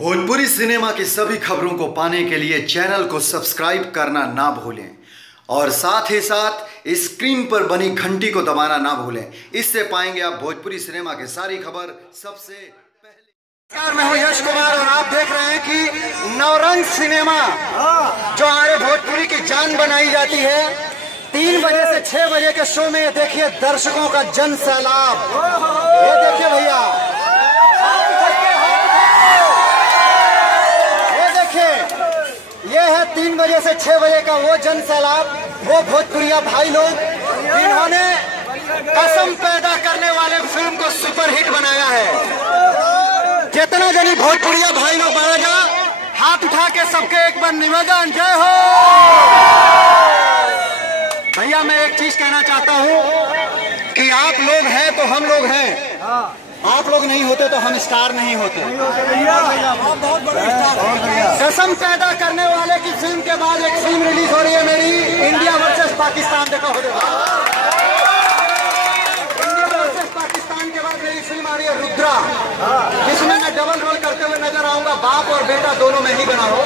Bhojpuri cinema की सभी खबरों को पाने के लिए चैनल को सब्सक्राइब करना ना भूलें और साथ ही साथ स्क्रीन पर बनी घंटी को दबाना ना भूलें। इससे पाएंगे आप भोजपुरी सिनेमा की सारी खबर सबसे पहले। मैं हूं यश कुमार और आप देख रहे हैं कि नवरंग सिनेमा जो हमारे भोजपुरी की जान बनाई जाती है, 3 बजे से 6 बजे के शो में देखिए दर्शकों का जन सैलाब। ये देखिए भैया, ये है 3 बजे से 6 बजे का वो जन सैलाब, वो भोजपुरिया भाई लोग जिन्होंने कसम पैदा करने वाले फिल्म को सुपरहिट बनाया है। जितना जनी भोजपुरिया भाई लोग बनेगा, हाथ उठा के सबके एक बार निवेदन, जय हो। भैया मैं एक चीज कहना चाहता हूँ कि आप लोग हैं तो हम लोग हैं, आप लोग नहीं होते तो हम स्टार नहीं होते। कसम पैदा करने वाले की फिल्म के बाद एक फिल्म रिलीज हो रही है मेरी, इंडिया वर्सेस पाकिस्तान। देखा हो, इंडिया वर्सेस पाकिस्तान के बाद मेरी फिल्म आ रही है रुद्रा, जिसमें मैं डबल रोल करते हुए नजर आऊंगा। बाप और बेटा दोनों में ही बना हो,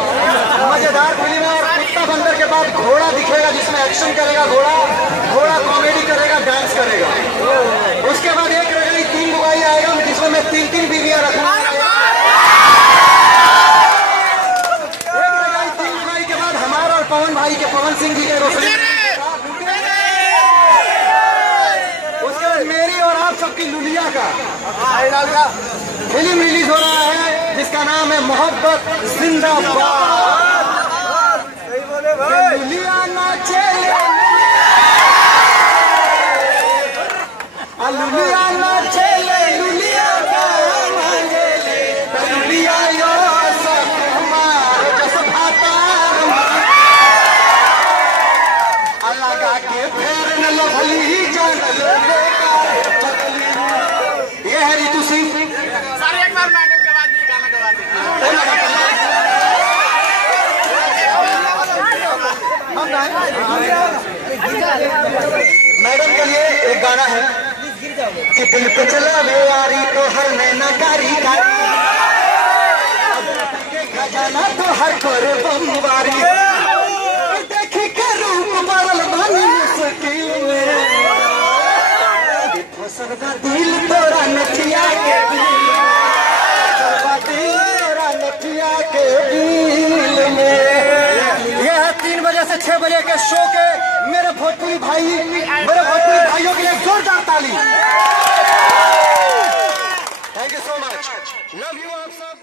मजेदार फिल्म है। और कुत्ता बंदर के बाद घोड़ा दिखेगा, जिसमें एक्शन करेगा घोड़ा कॉमेडी करेगा, डांस करेगा। उसके बाद एक रगाई 3 बुआई आएगा, जिसमें मैं 3 बीवियां रखूंगा। एक रगाई 3 बुआई के बाद हमारा और पवन भाई के, पवन सिंह जी के रोशनी। उसके बाद मेरी और आप सबकी लुलिया का फिल्म रिलीज हो रहा है, जिसका नाम है मोहब्बत जिंदाबाद। लुलिया नाचे, लुलिया नाचे, लुलिया लुलिया यो हमारे जस भाता लगा के फेर न लभली जान ये है रितु सिंह। सारे एक बार मैडम के बाद ये गाना गवा दे। मैडम के लिए एक गाना है कि दिल पे चला वे यारी तो हर नैना कारी कारी, खजाना तो हर कर बमबारी, देखी के रूप बदल बनी मुश्किल में, दिल तोरा नथिया के दिल में। यह है 3 बजे से 6 बजे के शो के मेरे भोजपुरी भाइयों के लिए जोरदार ताली। Thank you so much, love you आप सब।